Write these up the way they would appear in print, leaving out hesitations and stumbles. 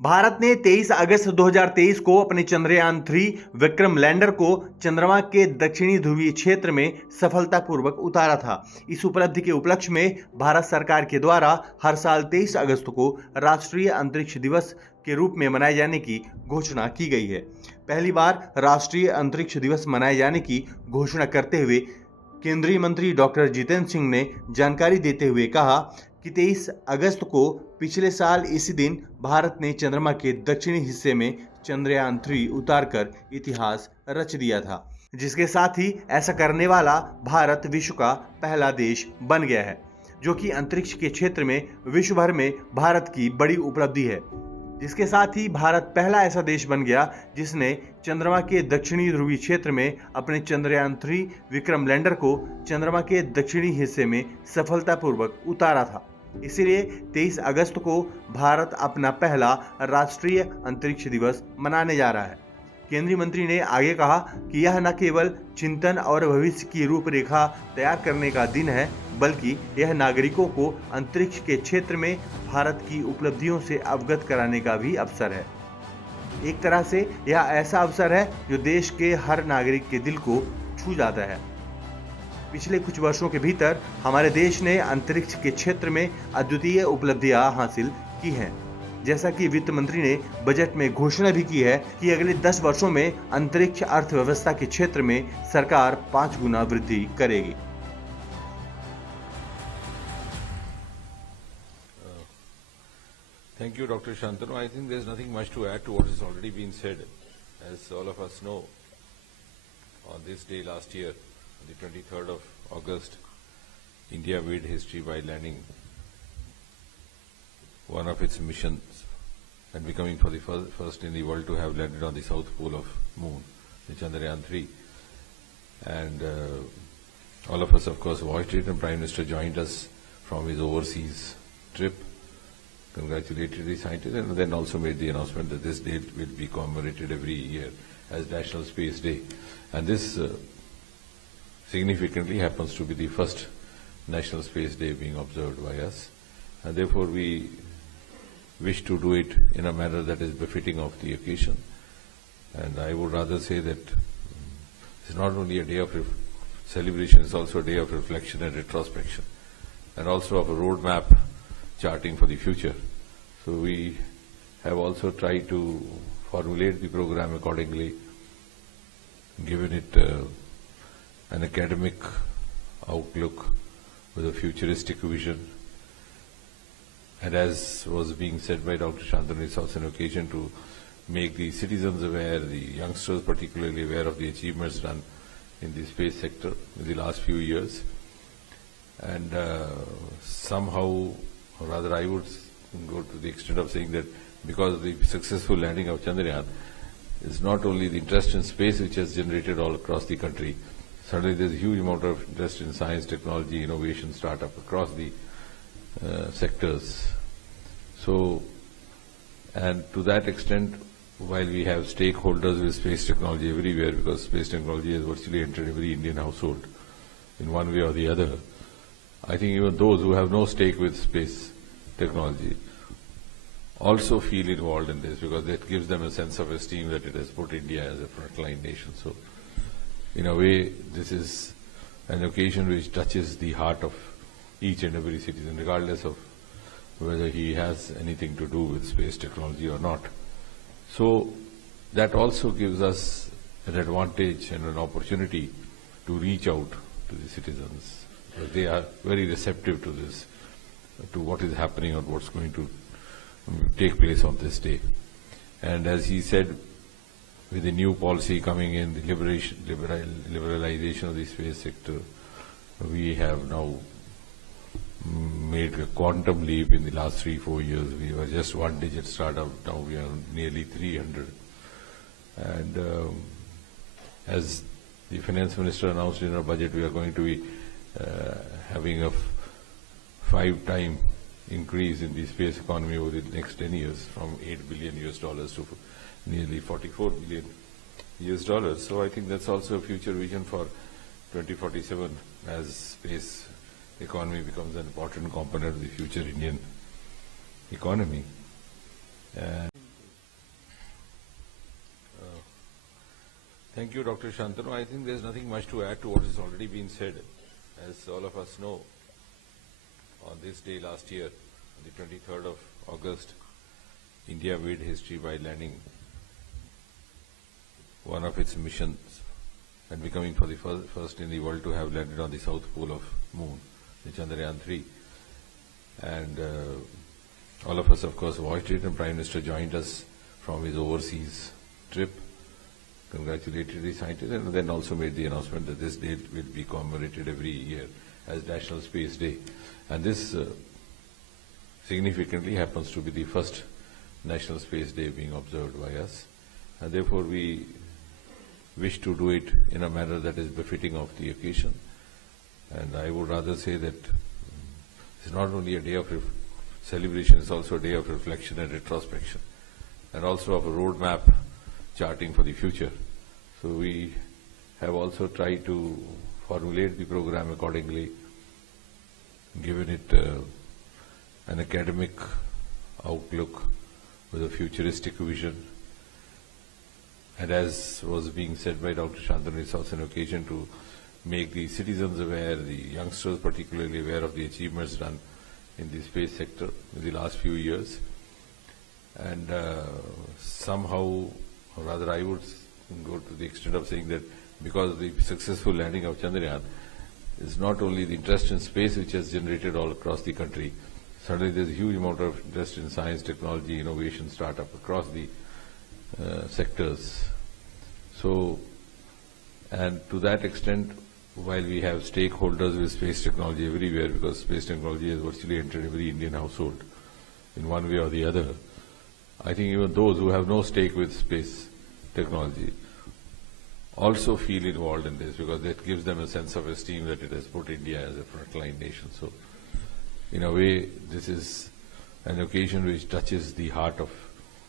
भारत ने 23 अगस्त 2023 को अपने चंद्रयान 3 विक्रम लैंडर को चंद्रमा के दक्षिणी ध्रुवीय क्षेत्र में सफलतापूर्वक उतारा था। इस उपलब्धि के उपलक्ष्य में भारत सरकार के द्वारा हर साल 23 अगस्त को राष्ट्रीय अंतरिक्ष दिवस के रूप में मनाए जाने की घोषणा की गई है। पहली बार राष्ट्रीय अंतरिक्ष दिवस मनाए जाने की घोषणा करते हुए केंद्रीय मंत्री डॉक्टर जितेंद्र सिंह ने जानकारी देते हुए कहा कि 23 अगस्त को पिछले साल इसी दिन भारत ने चंद्रमा के दक्षिणी हिस्से में चंद्रयान 3 उतारकर इतिहास रच दिया था, जिसके साथ ही ऐसा करने वाला भारत विश्व का पहला देश बन गया है, जो कि अंतरिक्ष के क्षेत्र में विश्व भर में भारत की बड़ी उपलब्धि है। जिसके साथ ही भारत पहला ऐसा देश बन गया जिसने चंद्रमा के दक्षिणी ध्रुवीय क्षेत्र में अपने चंद्रयान 3 विक्रम लैंडर को चंद्रमा के दक्षिणी हिस्से में सफलतापूर्वक उतारा था। इसीलिए 23 अगस्त को भारत अपना पहला राष्ट्रीय अंतरिक्ष दिवस मनाने जा रहा है। केंद्रीय मंत्री ने आगे कहा कि यह न केवल चिंतन और भविष्य की रूपरेखा तैयार करने का दिन है, बल्कि यह नागरिकों को अंतरिक्ष के क्षेत्र में भारत की उपलब्धियों से अवगत कराने का भी अवसर है। एक तरह से यह ऐसा अवसर है जो देश के हर नागरिक के दिल को छू जाता है। पिछले कुछ वर्षों के भीतर हमारे देश ने अंतरिक्ष के क्षेत्र में अद्वितीय उपलब्धियां हासिल की हैं। जैसा कि वित्त मंत्री ने बजट में घोषणा भी की है कि अगले 10 वर्षों में अंतरिक्ष अर्थव्यवस्था के क्षेत्र में सरकार 5 गुना वृद्धि करेगी। Thank you, Dr. Shantanu. I think there's nothing much to add to what has already been said. As all of us know, on this day last year, the 23rd of August, India made history by landing one of its missions and becoming for the first in the world to have landed on the south pole of moon, the Chandrayaan 3. And all of us, of course, watched it, and Prime Minister joined us from his overseas trip, congratulated the scientists, and then also made the announcement that this date will be commemorated every year as National Space Day. And this significantly happens to be the first National Space Day being observed by us. And therefore we wish to do it in a manner that is befitting of the occasion. And I would rather say that it's not only a day of celebration, it's also a day of reflection and retrospection, and also of a roadmap charting for the future. So we have also tried to formulate the program accordingly, given it an academic outlook with a futuristic vision. And as was being said by Dr. Shantanu, it's also an occasion to make the citizens aware, the youngsters particularly aware of the achievements done in the space sector in the last few years. And somehow, or rather I would go to the extent of saying that because of the successful landing of Chandrayaan, it's not only the interest in space which has generated all across the country. Suddenly there's a huge amount of interest in science, technology, innovation, startup across the sectors. So, and to that extent, while we have stakeholders with space technology everywhere, because space technology has virtually entered every Indian household in one way or the other, I think even those who have no stake with space technology also feel involved in this, because that gives them a sense of esteem that it has put India as a frontline nation. So, in a way, this is an occasion which touches the heart of each and every citizen, regardless of whether he has anything to do with space technology or not. So that also gives us an advantage and an opportunity to reach out to the citizens. They are very receptive to this, to what is happening or what's going to take place on this day. And as he said, with the new policy coming in, the liberalization of the space sector, we have now made a quantum leap in the last 3-4 years. We were just one-digit startup, now we are nearly 300. And as the finance minister announced in our budget, we are going to be having a 5-time increase in the space economy over the next 10 years, from $8 billion to nearly $44 billion. So I think that's also a future vision for 2047, as space economy becomes an important component of the future Indian economy. Thank you, Dr. Shantanu. I think there's nothing much to add to what has already been said. As all of us know, on this day last year, the 23rd of August, India made history by landing one of its missions and becoming for the first in the world to have landed on the south pole of moon, the Chandrayaan-3. And all of us, of course, watched it, and Prime Minister joined us from his overseas trip, congratulated the scientists, and then also made the announcement that this date will be commemorated every year as National Space Day. And this significantly happens to be the first National Space Day being observed by us. And therefore, we wish to do it in a manner that is befitting of the occasion. And I would rather say that it's not only a day of celebration, it's also a day of reflection and retrospection, and also of a roadmap charting for the future. So we have also tried to formulate the program accordingly, given it an academic outlook with a futuristic vision. And as was being said by Dr. Shantanu, it's also an occasion to make the citizens aware, the youngsters particularly aware of the achievements done in the space sector in the last few years. And somehow, or rather I would go to the extent of saying that because of the successful landing of Chandrayaan, it's not only the interest in space which has generated all across the country. Suddenly there's a huge amount of interest in science, technology, innovation, startup across the sectors. So, and to that extent, while we have stakeholders with space technology everywhere, because space technology has virtually entered every Indian household in one way or the other, I think even those who have no stake with space technology also feel involved in this, because that gives them a sense of esteem that it has put India as a frontline nation. So, in a way, this is an occasion which touches the heart of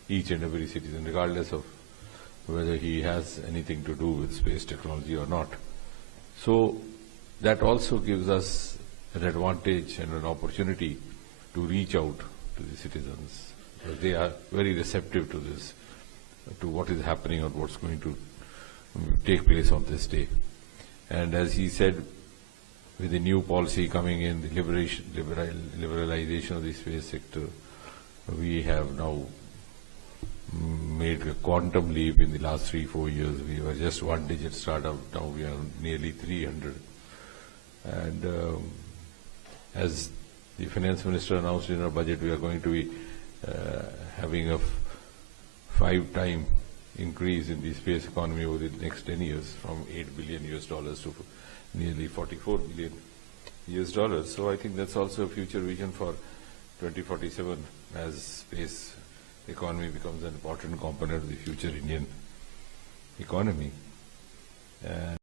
each and every citizen, regardless of whether he has anything to do with space technology or not. So that also gives us an advantage and an opportunity to reach out to the citizens, because they are very receptive to this, to what is happening or what's going to take place on this day. And as he said, with the new policy coming in, the liberalization of the space sector, we have now made a quantum leap in the last 3-4 years. We were just one-digit startup, now we are nearly 300. And as the finance minister announced in our budget, we are going to be having a 5-time increase in the space economy over the next 10 years, from $8 billion to nearly $44 billion. So I think that's also a future vision for 2047, as space economy becomes an important component of the future Indian economy. And